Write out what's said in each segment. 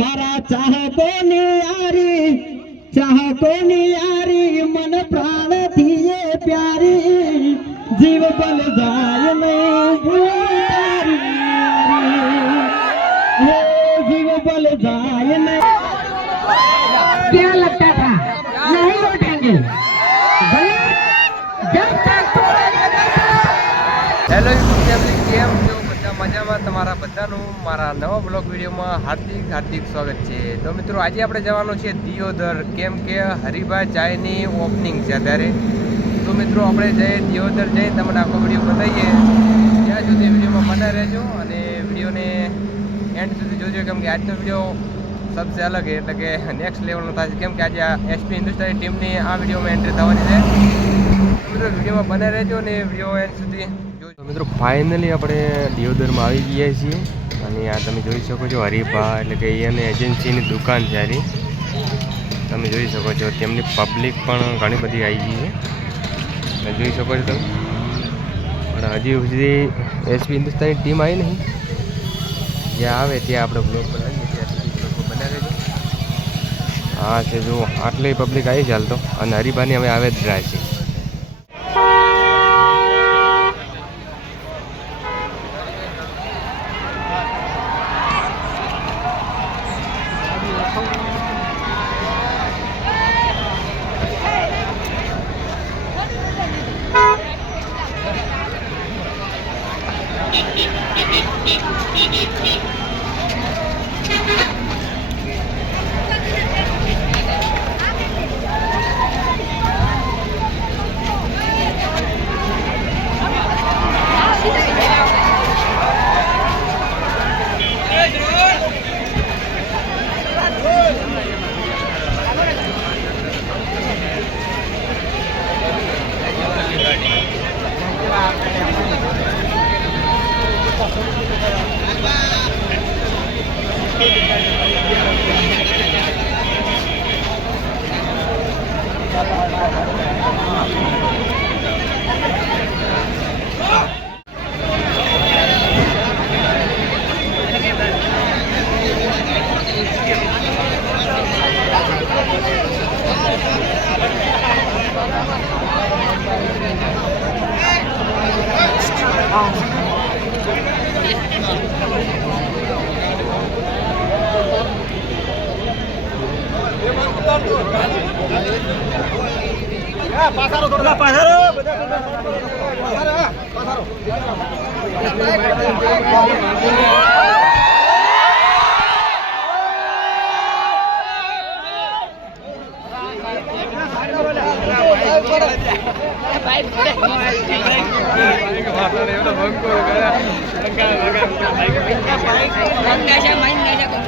મારા ચાહકોની યારી ચાહકોની યારી મન પ્રાણથી પ્યારી જીવ બલ જાય. તમારા બધાનું મારા નવા બ્લોગ વિડીયોમાં હાર્દિક હાર્દિક સ્વાગત છે. તો મિત્રો, આજે આપણે જવાનું છે દિયોદર. કેમ કે હરિભા ચાયની ઓપનિંગ છે અત્યારે. તો મિત્રો, આપણે જઈએ દિયોદર જઈ તમને આખો વીડિયો બતાવીએ. ત્યાં સુધી વિડીયોમાં બના રહેજો અને વિડીયોને એન્ડ સુધી જોજો, કેમ કે આજનો વીડિયો સબસે અલગ એટલે કે નેક્સ્ટ લેવલનો થશે કેમ કે આજે આ એસપી હિન્દુસ્તાની ટીમની આ વિડીયોમાં એન્ટ્રી થવાની છે. મિત્રો, વિડીયોમાં બને રહેજો અને વીડિયો એન્ડ સુધી મિત્રો ફાઇનલી આપણે દિયોદરમાં આવી ગયા છીએ. અને આ તમે જોઈ શકો છો, હરિભા એટલે કે એને એજન્સીની દુકાન છે આરી તમે જોઈ શકો છો, તેમની પબ્લિક પણ ઘણી બધી આવી ગઈ છે. જોઈ શકો છો તમે. પણ હજી સુધી એસપી હિન્દુસ્તાની ટીમ આવી નહીં. જ્યાં આવે ત્યાં આપણે બ્લોગ બનાવીએ હા, છે જો આટલી પબ્લિક આવી ચાલતો અને હરિભાની હવે આવે જ રહ્યા છે. એટલે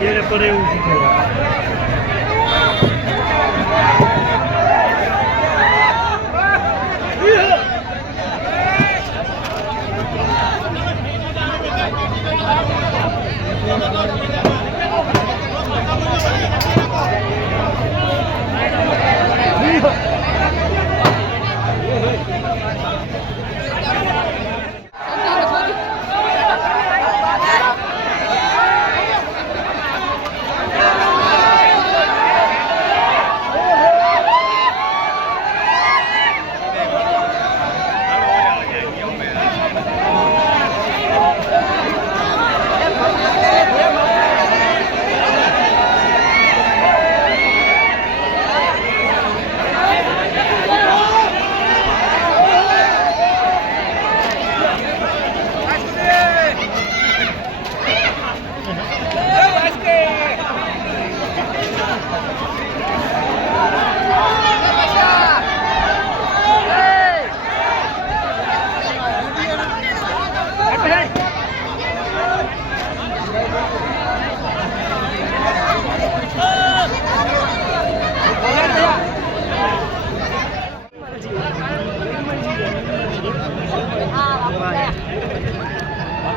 એ લોકોને એવું શીખવ્યું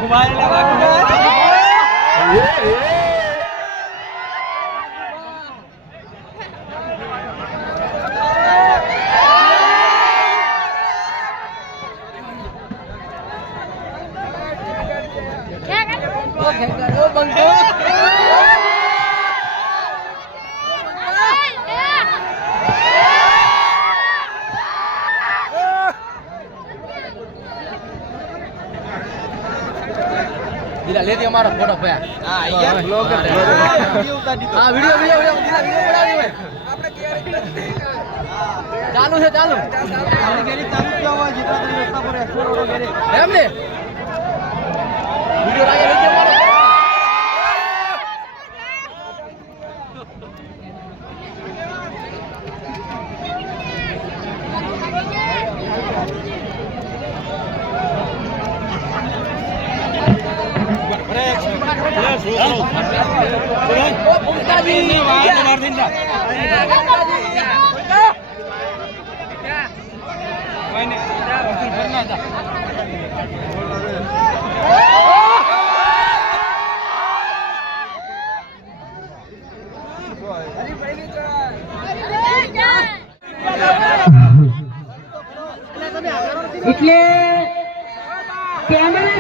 കുമാരന്റെ വാക്കുകൾ. ચાલુ છે ચાલુ. એમ ને વિડિયો લાગે લેતી અમારો ઓ એટલે કેમેરા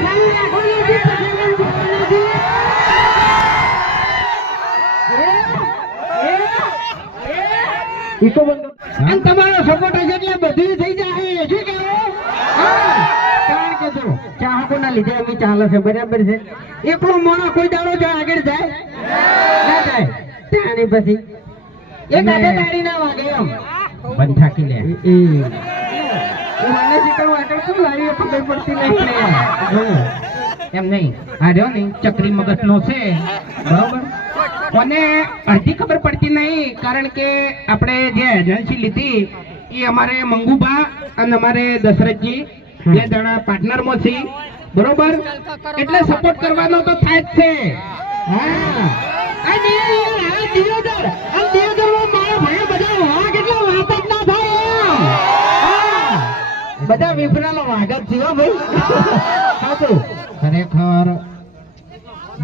બંધ અને તમારો સપોર્ટ હશે એટલે બધું થઈ જાય શું કહેવું? હા. કારણ કે જો લીધે એમ ચાલે છે બરાબર છે. એકલો મોણો કોઈ દાડો જો આગળ જાય ના જાય. ત્યાંની પછી? એક હાથે તાળી ના વાગે એમ. બંધ થાકી લે એ મને શીખવા આગળ શું લાવી ખબર પડતી નહીં એમ. નહીં. આ રહ્યો ને ચક્રી મગજ નો છે. બરોબર? કોને અડધી ખબર પડતી નહીં કારણ કે આપણે જે એજન્સી લીધી એ અમારે મંગુબા અને અમારે દશરથજી બે જણા પાર્ટનરમાં છે. બરોબર? એટલે સપોર્ટ કરવાનો તો થાય જ છે. હા. આ દિયોદર, આ દિયોદર, આ મારા ભાઈઓ બધા વાઘ એટલે વાત જ ના થાય બધા વિફરાનો વાઘ છે હો ભાઈ. ખરેખર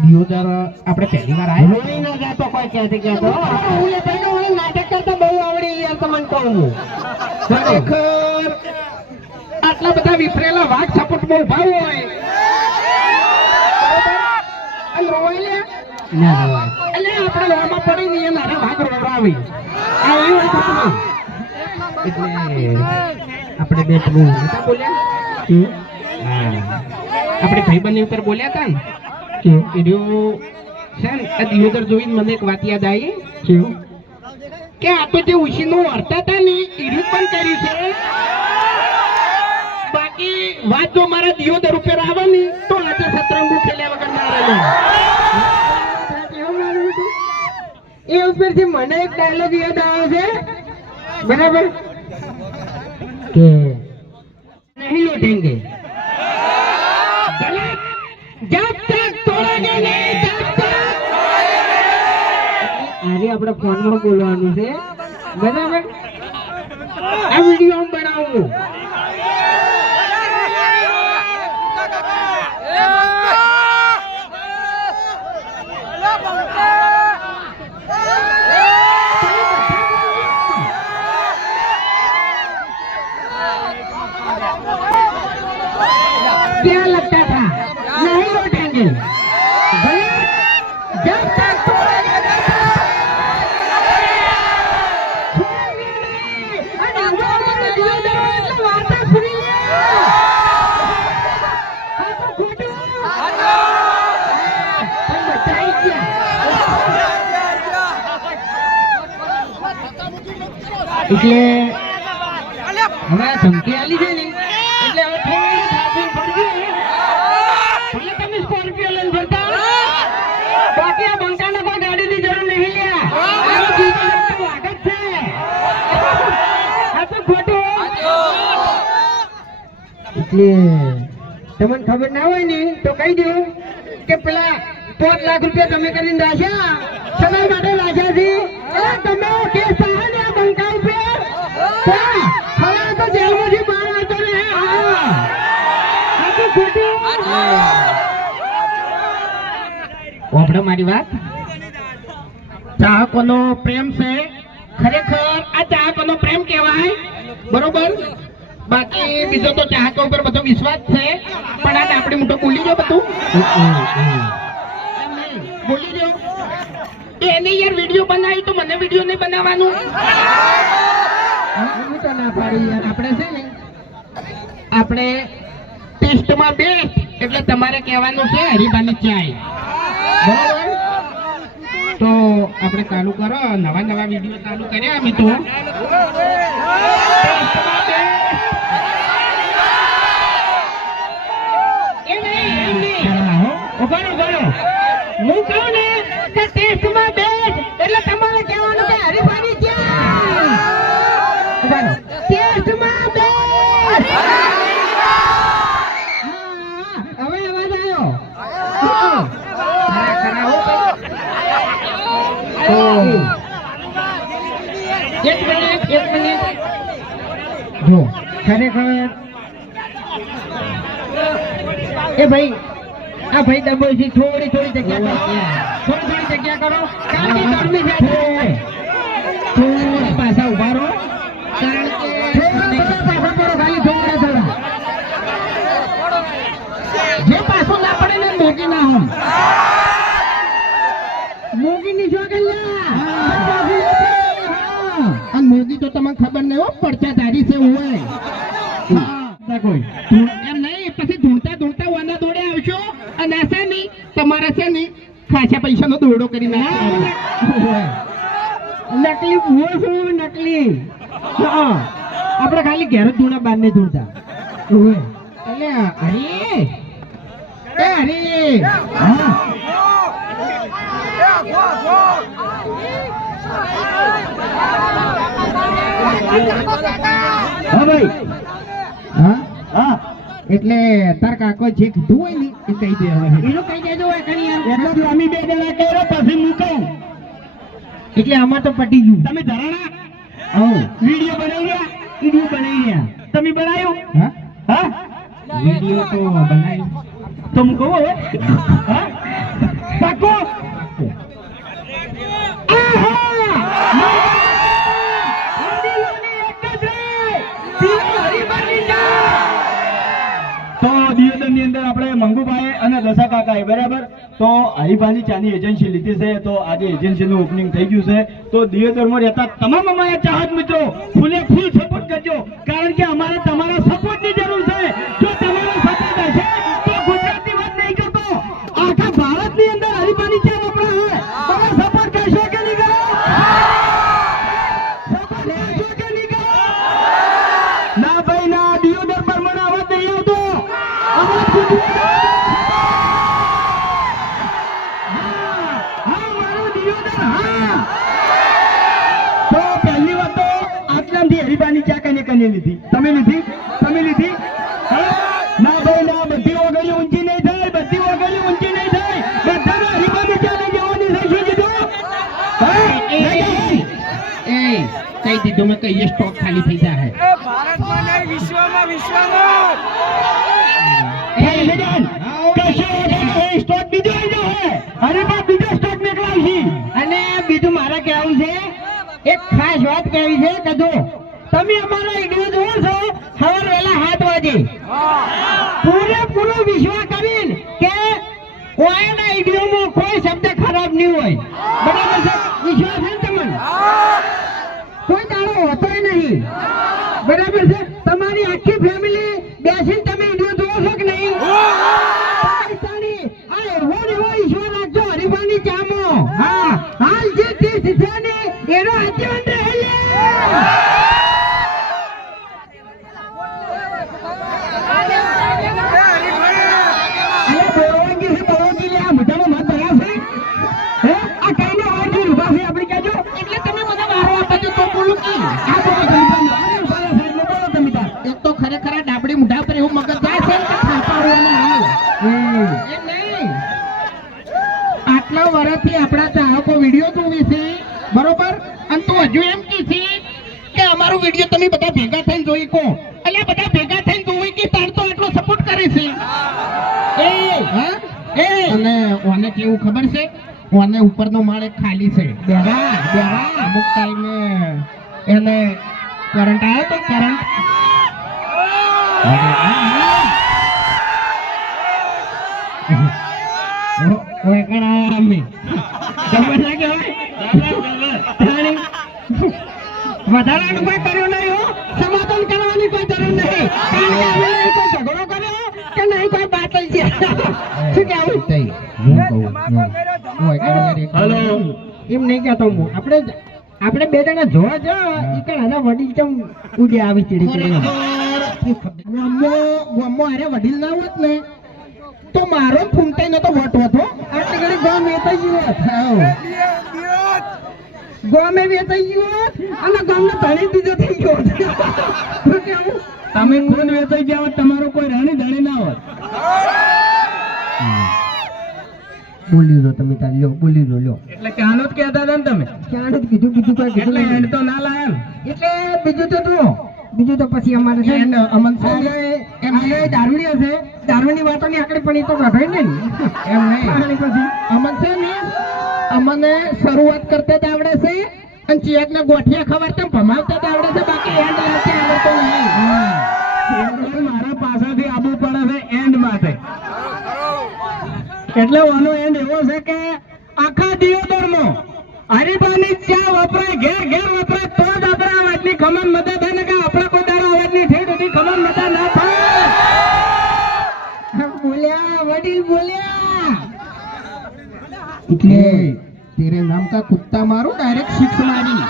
દિયોદર આપણે પહેલી વાર આવ્યા રોઈ ના જાતો કોઈ ક્યાંથી કહેતો હું લે હું નાટક કરતા બહુ આવડી યાર તમને કહું ખરેખર આટલા બધા વિફરેલા વાઘ સપોર્ટ બહુ ભાવ. હોય અને રોવાય ના રોવાય. આપણે લોહમાં પડી ને એને અરે વાઘ રોવાવી. આ એ વાત. એટલે આપણે બે પેલું બોલ્યા. આપણે ભાઈબંધની ઉપર બોલ્યા હતા ને? કે રહ્યો છે ને, આ દિયોદર જોઈને મને એક વાત યાદ આવી. કે? આ તો જે ઉશીનું વર્તા હતા ને, એ પણ કર્યું છે. બાકી વાત જો મારા દિયોદર ઉપર આવે ને, તો આજે સતરંગુ ખેલ્યા વગર ના રહે એ ઉપરથી મને એક ડાયલોગ યાદ આવે છે. બરાબર? કે નહીં લૂટેંગે. જબ તક તોડેંગે નહીં જબ તક આજે આપણે ફોનમાં બોલવાનું છે. બરાબર? આ વીડિયો બનાવું. એટલે હવે ધમકી આલી છે ને એટલે હવે થોડી થાપી પડશે. ભલે તમે સ્કોર્પિયો લઈને ફરતા બાકી આ બંકાને કોઈ ગાડીની જરૂર નહીં લે વાગત છે. આ તો ખોટું એટલે તમને ખબર ના હોય ને તો કહી દઉં કે પેલા પાંચ લાખ રૂપિયા તમે કરીને રાખ્યા. સમય માટે રાખ્યા છે. તમે કેસ સહાય ને આ બંકા ઉપર હા, મારી વાત? ચાહકોનો પ્રેમ છે? ખરેખર આ ચાહકોનો પ્રેમ કહેવાય? બરોબર? બાકી બીજો તો ચાહકો ઉપર બધો વિશ્વાસ છે. પણ આ આપણે મોટો બોલી ગયો બધું. બોલી ગયો એને યાર વીડિયો બનાવી તો મને વીડિયો નહીં બનાવવાનું? હું? તો ના પાડી યાર આપણે છે ને આપણે ટેસ્ટમાં બે એટલે તમારે કહેવાનું છે હરીબાની ચાય. બરોબર? તો આપણે ચાલુ કરો નવા નવા વીડિયો ચાલુ કર્યા ઉભારો. હું કહું ને કે ટેસ્ટમાં બેસ્ટ એટલે તમારે કહેવાનું કે હરીફાની ચાય ઉભારો. ટેસ્ટમાં બેસ્ટ હા, હવે અવાજ આવ્યો હા. ખરા, ખરા, હો ભાઈ. તો એક મિનિટ એક મિનિટ જો ખરેખર એ ભાઈ આ ભાઈ છે થોડી થોડી જગ્યા કરો. થોડી થોડી જગ્યા કરો. કારણ કે ગરમી છે. થોડા પાછા ઊભા રહો. કારણ કે જે પાછું ના પડે ને મોગી ના હોમ મોગી ની જો અને મોગી તો તમને ખબર નહીં હો પડચા તારી છે હોય. હા, કોઈ. એમ નહીં પછી ધૂળતા ધૂળતા વાના દોડે આવશો અને છે નહીં તમારે છે નહીં ખાસા પૈસાનો દોરડો કરી નકલી છું નકલી. હા. આપણે ખાલી ઘેર જ ધૂણા બાર નહીં ધૂળતા એટલે અરે એ હા. હા ભાઈ. હા? હા. એટલે તાર કાકો જે કીધું હોય ને એ કહી દે હવે. એનું કહી દેજો એટલે અમે બે જણા કર્યો પછી મૂકું એટલે આમાં તો પટી ગયું. તમે ધરાણા હા વિડિયો બનાવી રહ્યા વિડિયો બનાવી રહ્યા. તમે બનાવ્યો? હા. હા? વિડિયો તો બનાવી. તો હું કહું હવે? હા? પાકો તો દિયોદરની અંદર આપણે મંગુભાઈ અને દશા બરાબર? તો હરિભાની ચાની એજન્સી લીધી છે, તો આજે એજન્સીનું ઓપનિંગ થઈ ગયું છે. તો દિયોદરમાં રહેતા તમામ અમારા ચાહક મિત્રો, ફૂલે ફૂલ સપોર્ટ કરજો. કારણ કે અમારે તમારા સપોર્ટની જરૂર છે. હરીબાની ચા કને કને લીધી તમે લીધી તમે લીધી હા? ના ભાઈ ના બધી ઓગળી ઊંચી નહીં થાય બધી ઓગળી ઊંચી નહીં થાય બધાને હરીબાની ચા લઈ જવાની છે શું કીધું હા? લઈ જવાની. એ કહી દીધું મેં કહીએ સ્ટોક ખાલી થઈ જાય એ નિદાન, કશો વાંધો નહીં, સ્ટોક બીજો આવી જશે. હરીબા બીજો સ્ટોક નીકળાવશે. અને બીજું મારે કહેવું છે એક ખાસ વાત કહેવી છે વાગે પૂરેપૂરો વિશ્વાસ કરીને કે કોઈના ઇડિયોમાં કોઈ શબ્દ ખરાબ નહીં હોય. બરાબર છે? વિશ્વાસ છે તમને? કોઈ તારો હોતો નહીં. બરાબર છે? તમારી આખી ફેમિલી બેસીને તમે વીડિયો જોવો છો કે નહીં પૈસાની આ એવો ને એવો ઈશ્વર રાખજો હરિભાની ચામો હા હાલ જે તીર્થ છે ને એનો આજીવન રહે અરે બોરવાંગી છે બોરવાંગી લે આ મોઢામાં મત ભરાશે હે આ કઈને વાંચી રૂપા છે આપણે કહેજો એટલે તમે બધા વારો આપો છો તો બોલું કી આ બોલો તમે તાર. આ ઊભા રહો સાઈડમાં બોલો તમે તાર. એક તો ખરેખર ડાબડી મોઢા પર એવું મગજ જાય છે કે થાપા એમ નહીં. આટલા વર્ષથી આપણા ચાહકો વીડિયો જોવે છે બરોબર? અને તું હજુ એમ કે છે કે અમારો વીડિયો તમે બધા ભેગા થઈને જોઈ કો. એટલે બધા ભેગા થઈને જોઈ કે તાર તો એટલો સપોર્ટ કરે છે. એ હા? એ. અને ઓને કેવું ખબર છે? ઓને ઉપરનો માળ એક ખાલી છે બેરા બેરા અમુક ટાઈમે એને કરંટ આવ્યો તો કરંટ ઓય કણ આયા લાગે હોય વધારાનું કોઈ કર્યું નહીં હો. સમાધાન કરવાની કોઈ જરૂર નહીં. કારણ કે અમે નહીં કોઈ ઝઘડો કર્યો કે નહીં કોઈ બાતલ છે. શું કેવું હલો એમ નહીં કહેતો હું. આપણે આપણે બે જણા જોવા જો ઈ આના વડીલ ચમ ઉડે આવી ચડી ચીડી? ગમો ગમો અરે વડીલ ના હોત ને તો મારો ફૂમતાઈ નતો વટ હતો આટલી ઘડી ગમ વેચાઈ ગયો હોત. હાવ. ગમે વેચાઈ ગયો અને ગમને ધણી દીધો થઈ ગયો? તમે ખૂન વેચાઈ ગયા હોત, તમારો કોઈ રાણી ધણી ના હોત. બોલી દો તમે તાર લ્યો બોલી દો લ્યો. એટલે કાનો જ કહેતા હતા ને તમે? ક્યાં જ કીધું બીજું કોઈ કીધું એટલે. એન્ડ તો ના લાયા ને? એટલે બીજું તો તું બીજું તો પછી અમારે છે ને અમન છે એમ દારૂડી હશે દારૂની વાતો ની આકડી પણ એ તો કઢાઈ ને એમ નહીં. પછી. અમન છે ને અમને શરૂઆત કરતા જ આવડે છે અને ચેક ને ગોઠિયા ખવડતા ભમાવતા જ આવડે છે. બાકી એન્ડ લાવતા આવડતો નહીં મારા પાછળથી આબુ પડે છે એન્ડ માટે એટલે ઓનો એન્ડ એવો છે કે આખા દિયોદરમાં હરિભાની ચા વપરાય ઘેર ઘેર વપરાય તો જ આપણા અવાજની ખમણ મદદ થાય ને કે આપણે કોઈ દાડો અવાજની ઠેઠ સુધી ખમણ મદદ ના થાય. બોલ્યા વડીલ બોલ્યા. એટલે તેરે નામ કા કુત્તા મારું ડાયરેક્ટ સિક્સ મારી.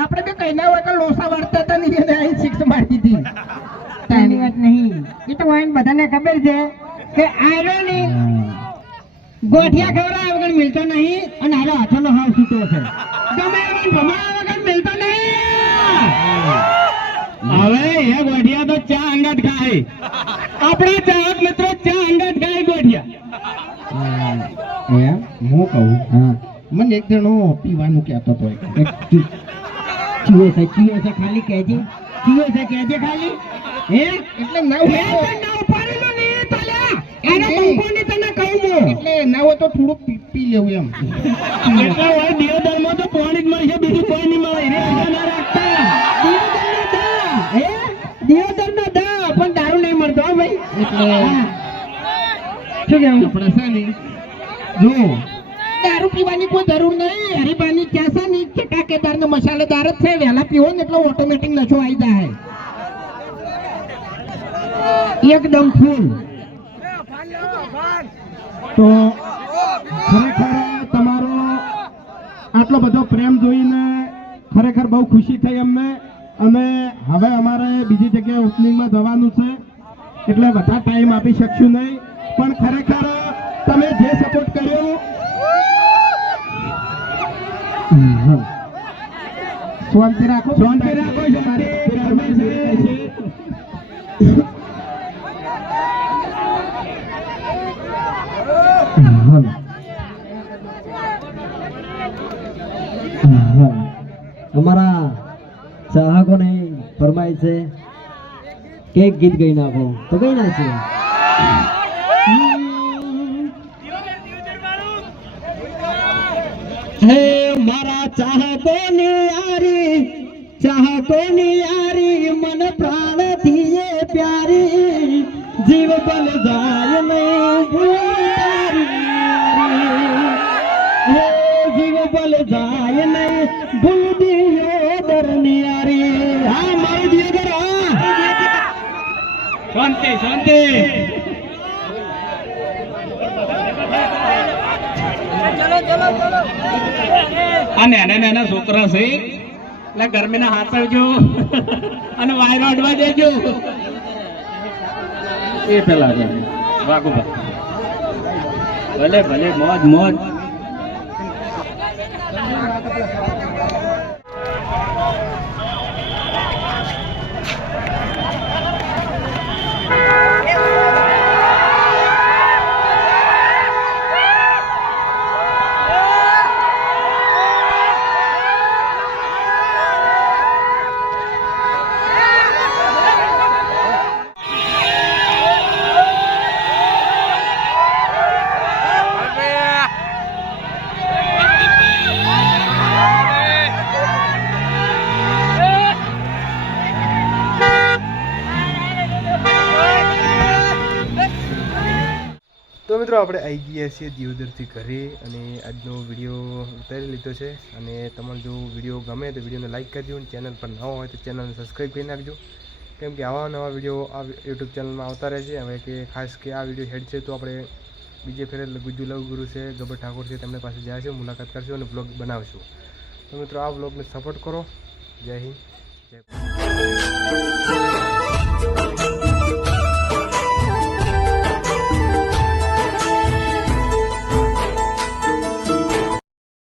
આપણે તો કઈ ના વગર લોસા વાળતા હતા નહીં એને અહીં સિક્સ મારી દીધી. તારી વાત નહીં. એ તો વાઈન બધાને ખબર છે. કે આયરો ની ગોઠિયા ખવડાવ્યા વગર મિલતો નહીં અને આરો હાથોનો હાવ છૂટો છે. તમે એમ વગર મિલતો નહીં. હવે એ ગોઠિયા તો ચા અંગત ખાય. આપણા ચાહક મિત્રો ચા અંગત ખાય ગોઠિયા. હું કહું? હા. મને એક જણો પીવાનું કહેતો હતો. ચીવે છે ચીવે છે ખાલી કહેજે. ચીવે છે કહેજે ખાલી. હે? એટલે ના તલ્યા એને તને કહું એટલે ના હોય તો થોડું પી પી લેવું એમ. એટલે હવે દિયોદરમાં તો પાણી જ મળશે બીજું કોઈ નહીં મળે. એને ના રાખતા. દિયોદરનો દા. હે? દિયોદરનો દા. પણ દારૂ નહીં મળતો હો ભાઈ. એટલે શું કેવું આપણે છે ને જો. દારૂ પીવાની કોઈ જરૂર નહીં. હરીબાની છે ને? ચટાકેદાર ને મસાલેદાર જ છે. વહેલા પીવો ને એટલે ઓટોમેટિક નશો આવી જાય. એકદમ ફૂલ તો ખરેખર તમારો આટલો બધો પ્રેમ જોઈને ખરેખર બહુ ખુશી થઈ અમને. અને હવે અમારે બીજી જગ્યાએ ઓપનિંગમાં જવાનું છે. એટલે બધા ટાઈમ આપી શકશું નહીં. પણ ખરેખર તમે જે સપોર્ટ કર્યો. શાંતિ રાખો. શાંતિ રાખો. છે? કે ગીત ગઈ નાખો. તો ગઈ નાખશે હે મારા ચાહકોની યારી ચાહકોની યારી, મન પ્રાણથી પ્યારી, જીવ બલ જાય નહીં. શાંતિ. આ નાના નાના છોકરા છે. એટલે ગરમીના હાથવજો અને વાયરો અડવા દેજો. એ પેલા ભલે ભલે, મોજ મોજ. મિત્રો, આપણે આવી ગયા છીએ દિયોદરથી ઘરે અને આજનો વીડિયો ઉતારી લીધો છે. અને તમને જો વીડિયો ગમે તો વિડીયોને લાઈક કરજો અને ચેનલ પર ન હોય તો ચેનલને સબસ્ક્રાઈબ કરી નાખજો. કેમ કે આવા નવા વીડિયો આ યુટ્યુબ ચેનલમાં આવતા રહે છે. હવે કે ખાસ કે આ વીડિયો હેડ છે તો આપણે બીજે ફેરે ગુજુ લવ ગુરુ છે ગબર ઠાકોર છે, તેમની પાસે જાય છે, મુલાકાત કરશું અને બ્લોગ બનાવશું. તો મિત્રો, આ બ્લોગને સપોર્ટ કરો. જય હિન્દ. જય.